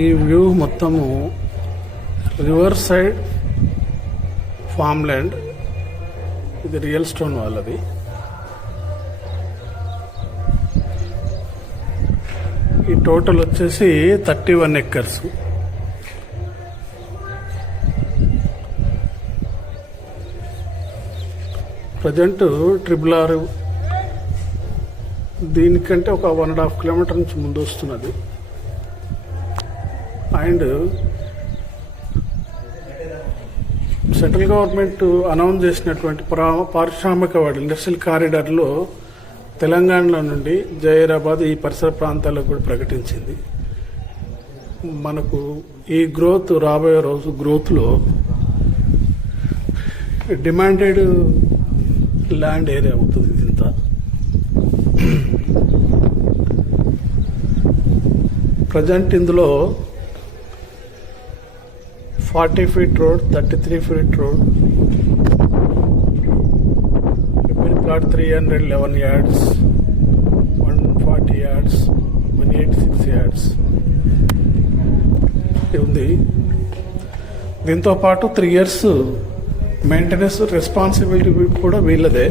ఈ వ్యూ మొత్తము river side farm land. ఇది రియల్ స్టోన్ వాళ్ళది. ఈ టోటల్ వచ్చేసి 31 ఎకర్స్. ప్రజెంట్ RRR దీనికంటే ఒక 1.5 కిలోమీటర్ నుంచి ముందు వస్తున్నది. అండ్ సెంట్రల్ గవర్నమెంట్ అనౌన్స్ చేసినటువంటి పారిశ్రామిక ఇండస్ట్రియల్ కారిడార్లో తెలంగాణలో నుండి జైరాబాద్ ఈ పరిసర ప్రాంతాలకు కూడా ప్రకటించింది. మనకు ఈ గ్రోత్ రాబోయే రోజు గ్రోత్లో డిమాండెడ్ ల్యాండ్ ఏరియా అవుతుంది ఇదంతా. ప్రజెంట్ ఇందులో 40 feet road, 33 feet road, every plot 311 yards, 140 yards, 186 yards ఉంది. దీంతో పాటు 3 years మెయింటెనెన్స్ రెస్పాన్సిబిలిటీ కూడా వీళ్ళదే.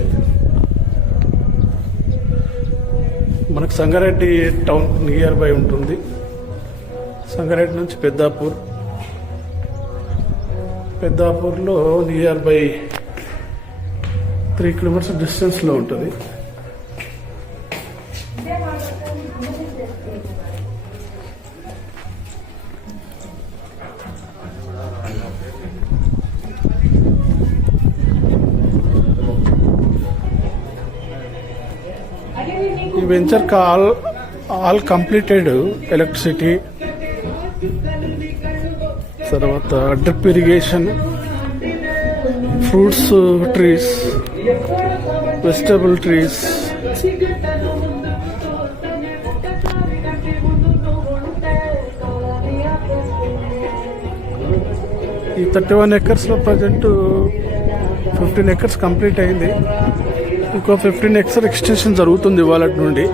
మనకు సంగారెడ్డి టౌన్ నియర్ బై ఉంటుంది. సంగారెడ్డి నుంచి పెద్దాపూర్లో నియర్ బై 3 kilometers డిస్టెన్స్లో ఉంటుంది. ఈ వెంచర్ ఆల్ కంప్లీటెడ్ ఎలక్ట్రిసిటీ, తర్వాత drip irrigation, fruits trees, vegetable trees, ఈ 31 ఎకర్స్లో ప్రజెంట్ 15 ఎకర్స్ కంప్లీట్ అయింది. ఇంకో 15 ఎకర్స్ ఎక్స్టెన్షన్ జరుగుతుంది ఇవాళ నుండి.